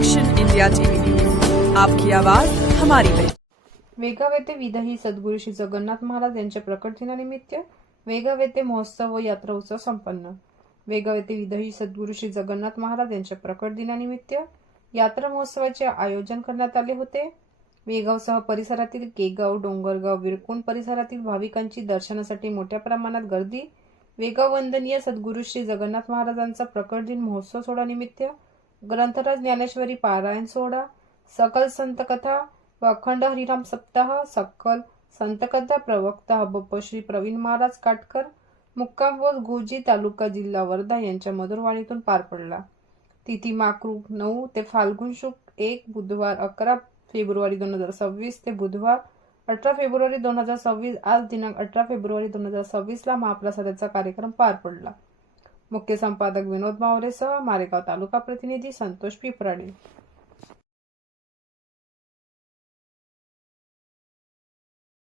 Action India TV news, आपकी आवाज हमारी पहचान। वेगाव येथे विदही सद्गुरू श्री जगन्नाथ महाराज यांच्या प्रकट दिनानिमित्त वेगाव येथे महोत्सव व यात्रा उत्सव संपन्न। वेगाव येथे विदही सद्गुरू श्री जगन्नाथ महाराज यांच्या प्रकट दिनानिमित्त यात्रा महोत्सवाचे आयोजन करण्यात आले होते। वेगावसह परिसरातील केगाव, डोंगरगाव, विरकुंड परिसरातील भाविकांची दर्शनासाठी मोठ्या प्रमाणात गर्दी। वेगाव वंदनीय सद्गुरू श्री जगन्नाथ महाराजांचा प्रकट दिन महोत्सव सोहळा निमित्त ग्रंथराज ज्ञानेश्वरी पारायण सोहळा, सकल संतकथा व अखंड हरिनाम सप्ताह, सकल संतकथा प्रवक्ता हबप श्री प्रवीण महाराज काटकर, मुक्काम पोस्ट गुजी, तालुका जिल्हा वर्धा यांच्या मधुरवाणीतून पार पडला। तिथी माकरू 9 ते फाल्गुन शुक्ल 1 बुधवार 11 फेब्रुवारी 2026 ते बुधवार 18 फेब्रुवारी 2026 आज दिनांक 18 फेब्रुवारी 2026 ला महाप्रसादाचा कार्यक्रम पार पडला। मुख्य संपादक विनोद मावरेसह मारेगाव तालुका प्रतिनिधी संतोष पिपराडे।